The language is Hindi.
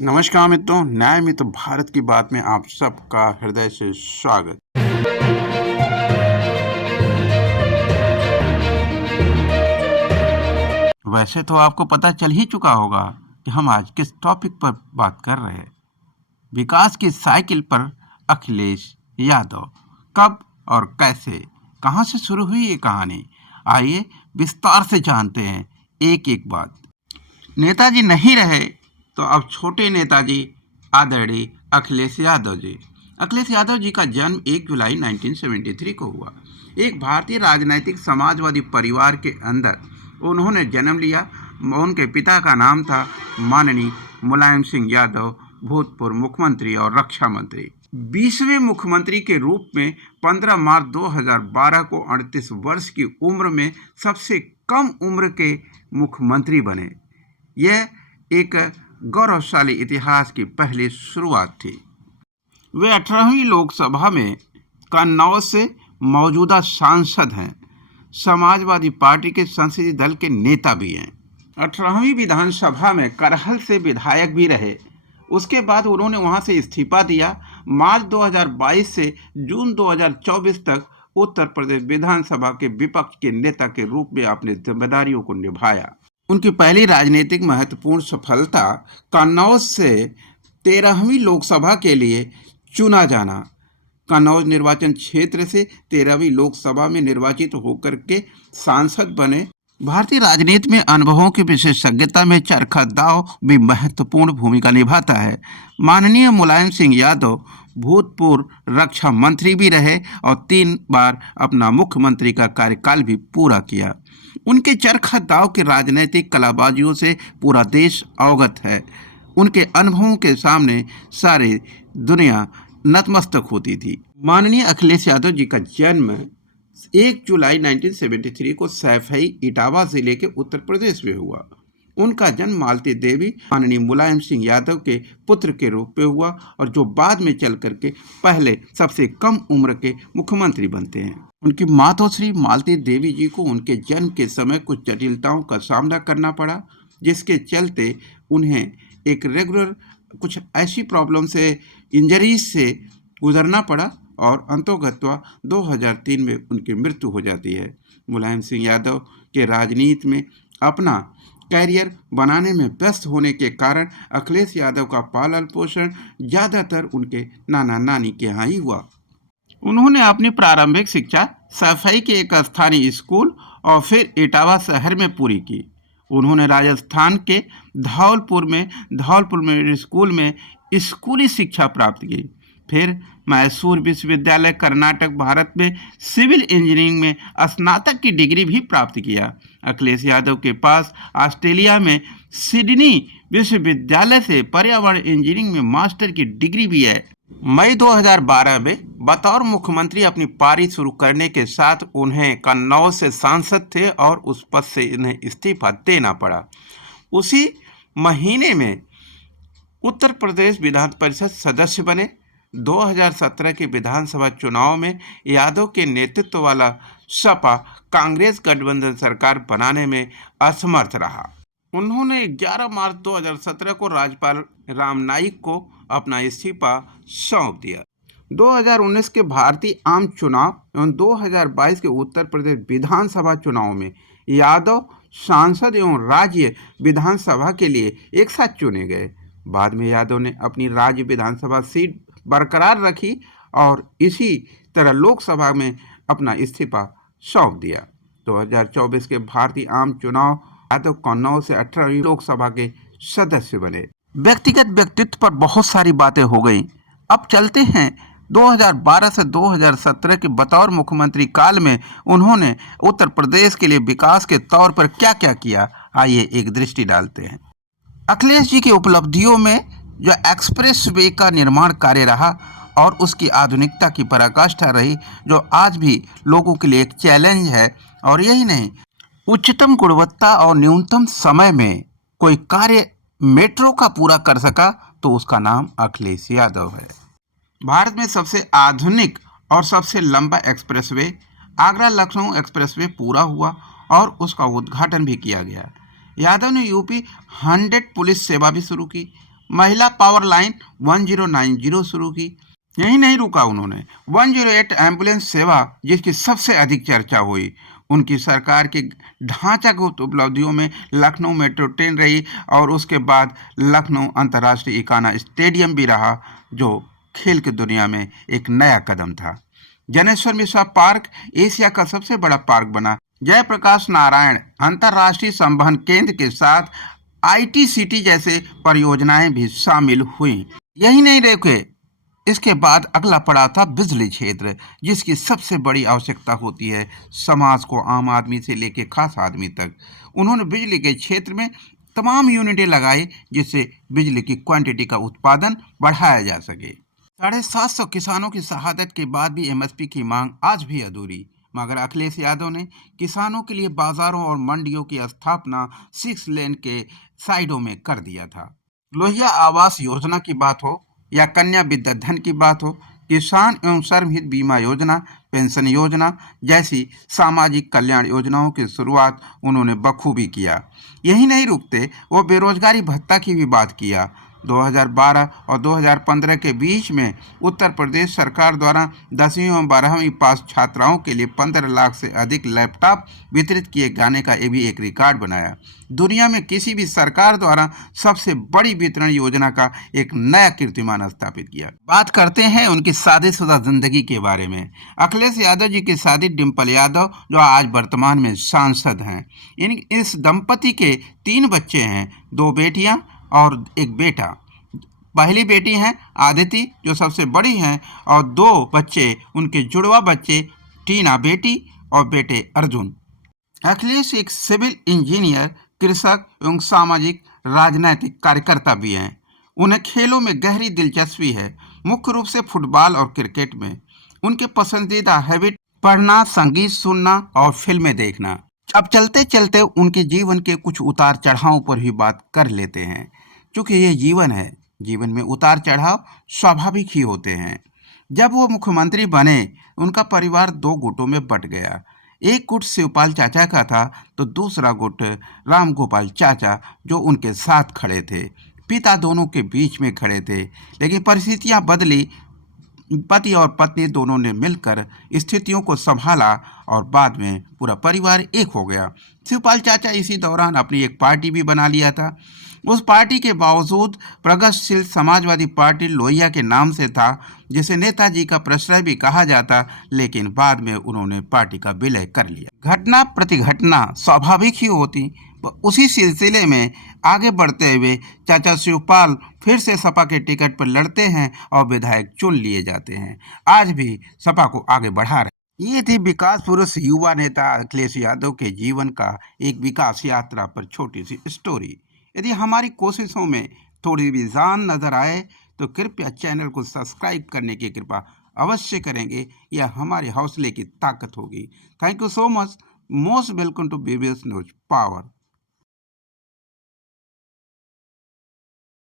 नमस्कार मित्रों, न्याय मित्र भारत की बात में आप सबका हृदय से स्वागत। वैसे तो आपको पता चल ही चुका होगा कि हम आज किस टॉपिक पर बात कर रहे हैं। विकास की साइकिल पर अखिलेश यादव। कब और कैसे, कहां से शुरू हुई ये कहानी, आइए विस्तार से जानते हैं एक एक बात। नेताजी नहीं रहे तो अब छोटे नेताजी आदरणीय अखिलेश यादव जी। अखिलेश यादव जी का जन्म 1 जुलाई 1973 को हुआ। एक भारतीय राजनैतिक समाजवादी परिवार के अंदर उन्होंने जन्म लिया। उनके पिता का नाम था माननीय मुलायम सिंह यादव, भूतपूर्व मुख्यमंत्री और रक्षा मंत्री। 20वें मुख्यमंत्री के रूप में 15 मार्च 2012 को 38 वर्ष की उम्र में सबसे कम उम्र के मुख्यमंत्री बने। यह एक गौरवशाली इतिहास की पहली शुरुआत थी। वे 18वीं लोकसभा में कन्नौज से मौजूदा सांसद हैं। समाजवादी पार्टी के संसदीय दल के नेता भी हैं। 18वीं विधानसभा में करहल से विधायक भी रहे। उसके बाद उन्होंने वहां से इस्तीफा दिया। मार्च 2022 से जून 2024 तक उत्तर प्रदेश विधानसभा के विपक्ष के नेता के रूप में अपनी जिम्मेदारियों को निभाया। उनकी पहली राजनीतिक महत्वपूर्ण सफलता कन्नौज से 13वीं लोकसभा के लिए चुना जाना। कन्नौज निर्वाचन क्षेत्र से 13वीं लोकसभा में निर्वाचित होकर के सांसद बने। भारतीय राजनीति में अनुभवों की विशेषज्ञता में चरखा दाव भी महत्वपूर्ण भूमिका निभाता है। माननीय मुलायम सिंह यादव भूतपूर्व रक्षा मंत्री भी रहे और 3 बार अपना मुख्यमंत्री का कार्यकाल भी पूरा किया। उनके चरखा दाव के राजनीतिक कलाबाजियों से पूरा देश अवगत है। उनके अनुभवों के सामने सारी दुनिया नतमस्तक होती थी। माननीय अखिलेश यादव जी का जन्म 1 जुलाई 1973 को सैफई इटावा जिले के उत्तर प्रदेश में हुआ। उनका जन्म मालती देवी माननीय मुलायम सिंह यादव के पुत्र के रूप में हुआ और जो बाद में चल करके पहले सबसे कम उम्र के मुख्यमंत्री बनते हैं। उनकी मातोश्री मालती देवी जी को उनके जन्म के समय कुछ जटिलताओं का सामना करना पड़ा, जिसके चलते उन्हें एक रेगुलर कुछ ऐसी प्रॉब्लम से, इंजरीज से गुजरना पड़ा और अंतोगत्वा 2003 में उनकी मृत्यु हो जाती है। मुलायम सिंह यादव के राजनीति में अपना कैरियर बनाने में व्यस्त होने के कारण अखिलेश यादव का पालन पोषण ज़्यादातर उनके नाना नानी के यहाँ ही हुआ। उन्होंने अपनी प्रारंभिक शिक्षा सफाई के एक स्थानीय स्कूल और फिर इटावा शहर में पूरी की। उन्होंने राजस्थान के धौलपुर में स्कूल में स्कूली शिक्षा प्राप्त की। फिर मैसूर विश्वविद्यालय कर्नाटक भारत में सिविल इंजीनियरिंग में स्नातक की डिग्री भी प्राप्त किया। अखिलेश यादव के पास ऑस्ट्रेलिया में सिडनी विश्वविद्यालय से पर्यावरण इंजीनियरिंग में मास्टर की डिग्री भी है। मई 2012 में बतौर मुख्यमंत्री अपनी पारी शुरू करने के साथ उन्हें कन्नौज से सांसद थे और उस पद से इन्हें इस्तीफा देना पड़ा। उसी महीने में उत्तर प्रदेश विधान परिषद सदस्य बने। 2017 के विधानसभा चुनाव में यादव के नेतृत्व वाला सपा कांग्रेस गठबंधन सरकार बनाने में असमर्थ रहा। उन्होंने 11 मार्च 2017 को राज्यपाल राम नाईक को अपना इस्तीफा सौंप दिया। 2019 के भारतीय आम चुनाव एवं 2022 के उत्तर प्रदेश विधानसभा चुनाव में यादव सांसद एवं राज्य विधानसभा के लिए एक साथ चुने गए। बाद में यादव ने अपनी राज्य विधानसभा सीट बरकरार रखी और इसी तरह लोकसभा में अपना इस्तीफा सौंप दिया। 2024 के भारतीय आम चुनाव यादव कन्नौज से 18वीं लोकसभा के सदस्य बने। व्यक्तिगत व्यक्तित्व पर बहुत सारी बातें हो गई। अब चलते हैं 2012 से 2017 के बतौर मुख्यमंत्री काल में उन्होंने उत्तर प्रदेश के लिए विकास के तौर पर क्या क्या किया, आइए एक दृष्टि डालते हैं। अखिलेश जी की उपलब्धियों में जो एक्सप्रेस वे का निर्माण कार्य रहा और उसकी आधुनिकता की पराकाष्ठा रही, जो आज भी लोगों के लिए एक चैलेंज है। और यही नहीं, उच्चतम गुणवत्ता और न्यूनतम समय में कोई कार्य मेट्रो का पूरा कर सका तो उसका नाम अखिलेश यादव है। भारत में सबसे आधुनिक और सबसे लंबा एक्सप्रेसवे आगरा लखनऊ एक्सप्रेसवे पूरा हुआ और उसका उद्घाटन भी किया गया। यादव ने यूपी 100 पुलिस सेवा भी शुरू की। महिला पावर लाइन 1090 शुरू की। यही नहीं रुका उन्होंने, 108 एम्बुलेंस सेवा जिसकी सबसे अधिक चर्चा हुई। उनकी सरकार की ढांचागत उपलब्धियों में लखनऊ मेट्रो ट्रेन रही और उसके बाद लखनऊ अंतर्राष्ट्रीय इकाना स्टेडियम भी रहा, जो खेल की दुनिया में एक नया कदम था। जनेश्वर मिश्रा पार्क एशिया का सबसे बड़ा पार्क बना। जयप्रकाश नारायण अंतर्राष्ट्रीय संवहन केंद्र के साथ आईटी सिटी जैसे परियोजनाएं भी शामिल हुई। यही नहीं रुके, इसके बाद अगला पड़ा था बिजली क्षेत्र, जिसकी सबसे बड़ी आवश्यकता होती है समाज को, आम आदमी से लेकर खास आदमी तक। उन्होंने बिजली के क्षेत्र में तमाम यूनिटें लगाई जिससे बिजली की क्वांटिटी का उत्पादन बढ़ाया जा सके। 750 किसानों की शहादत के बाद भी एमएसपी की मांग आज भी अधूरी, मगर अखिलेश यादव ने किसानों के लिए बाजारों और मंडियों की स्थापना 6 लेन के साइडों में कर दिया था। लोहिया आवास योजना की बात हो या कन्या विद्या धन की बात हो, किसान एवं श्रमहित बीमा योजना, पेंशन योजना जैसी सामाजिक कल्याण योजनाओं की शुरुआत उन्होंने बखूबी किया। यही नहीं रुकते, वो बेरोजगारी भत्ता की भी बात किया। 2012 और 2015 के बीच में उत्तर प्रदेश सरकार द्वारा 10वीं और 12वीं पास छात्राओं के लिए 15 लाख से अधिक लैपटॉप वितरित किए जाने का ये भी एक रिकॉर्ड बनाया। दुनिया में किसी भी सरकार द्वारा सबसे बड़ी वितरण योजना का एक नया कीर्तिमान स्थापित किया। बात करते हैं उनकी शादीशुदा जिंदगी के बारे में। अखिलेश यादव जी की शादी डिम्पल यादव, जो आज वर्तमान में सांसद हैं। इस दंपति के 3 बच्चे हैं, 2 बेटियां और 1 बेटा। पहली बेटी हैं आदिति, जो सबसे बड़ी हैं, और 2 बच्चे उनके जुड़वा बच्चे, टीना बेटी और बेटे अर्जुन। अखिलेश एक सिविल इंजीनियर, कृषक एवं सामाजिक राजनैतिक कार्यकर्ता भी हैं। उन्हें खेलों में गहरी दिलचस्पी है, मुख्य रूप से फुटबॉल और क्रिकेट में। उनके पसंदीदा हैबिट पढ़ना, संगीत सुनना और फिल्में देखना। अब चलते चलते उनके जीवन के कुछ उतार चढ़ाव पर भी बात कर लेते हैं। चूँकि ये जीवन है, जीवन में उतार चढ़ाव स्वाभाविक ही होते हैं। जब वो मुख्यमंत्री बने, उनका परिवार 2 गुटों में बट गया। एक गुट शिवपाल चाचा का था तो दूसरा गुट राम गोपाल चाचा, जो उनके साथ खड़े थे। पिता दोनों के बीच में खड़े थे, लेकिन परिस्थितियां बदली। पति और पत्नी दोनों ने मिलकर स्थितियों को संभाला और बाद में पूरा परिवार एक हो गया। शिवपाल चाचा इसी दौरान अपनी एक पार्टी भी बना लिया था। उस पार्टी के बावजूद प्रगतिशील समाजवादी पार्टी लोहिया के नाम से था, जिसे नेताजी का प्रश्रय भी कहा जाता, लेकिन बाद में उन्होंने पार्टी का विलय कर लिया। घटना प्रतिघटना स्वाभाविक ही होती। उसी सिलसिले में आगे बढ़ते हुए चाचा शिवपाल फिर से सपा के टिकट पर लड़ते हैं और विधायक चुन लिए जाते हैं। आज भी सपा को आगे बढ़ा रहे। ये थी विकास पुरुष युवा नेता अखिलेश यादव के जीवन का एक विकास यात्रा पर छोटी सी स्टोरी। यदि हमारी कोशिशों में थोड़ी भी जान नजर आए तो कृपया चैनल को सब्सक्राइब करने की कृपा अवश्य करेंगे। यह हमारे हौसले की ताकत होगी। Thank you so much. Most welcome to BBS news power.